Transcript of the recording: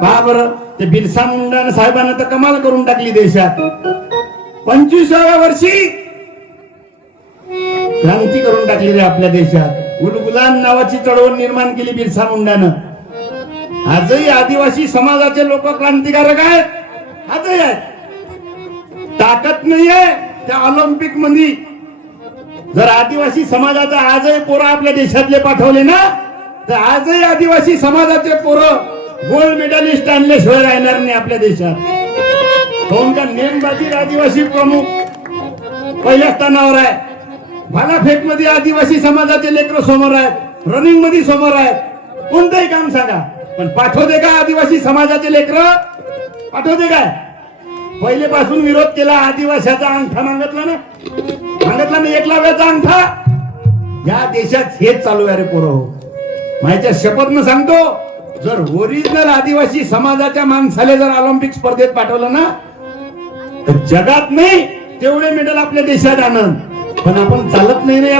पहा बरं, ते बिरसा मुंडा साहेबांना तर कमाल करून टाकली देशात. 25व्या वर्षी क्रांती करून टाकली रे आपल्या देशात. गुलगुलान नावाची चळवळ निर्माण केली बिरसा मुंडानं. आजही आदिवासी समाजाचे लोक क्रांतिकारक आहेत, आजही आहेत. ताकद नाहीये त्या ऑलिम्पिक मध्ये. जर आदिवासी समाजाचा आजही पोरं आपल्या देशातले पाठवले ना, तर आजही आदिवासी समाजाचे पोरं गोल्ड मेडलिस्ट आणल्याशिवाय राहणार नाही आपल्या देशात. कोण का नेमबाजी आदिवासी प्रमुख पहिल्या स्थानावर आहे. भालाफेक मध्ये आदिवासी समाजाचे लेकर समोर आहेत, रनिंग मध्ये समोर आहेत. कोणतंही काम सांगा, पण पाठवते का आदिवासी समाजाचे लेकर? पाठवते काय? पहिले पासून विरोध केला. आदिवासाचा अंगठा मागितला ना, 1,00,000चा अंगठा. या देशात हेच चालू आहे रे पोरं. माझ्या शपथनं सांगतो, जर ओरिजिनल आदिवासी समाजाच्या माणसाले जर ऑलिम्पिक स्पर्धेत पाठवलं ना, तर जगात नाही तेवढे मेडल आपल्या देशात आणन. पण आपण चालत नाही रे.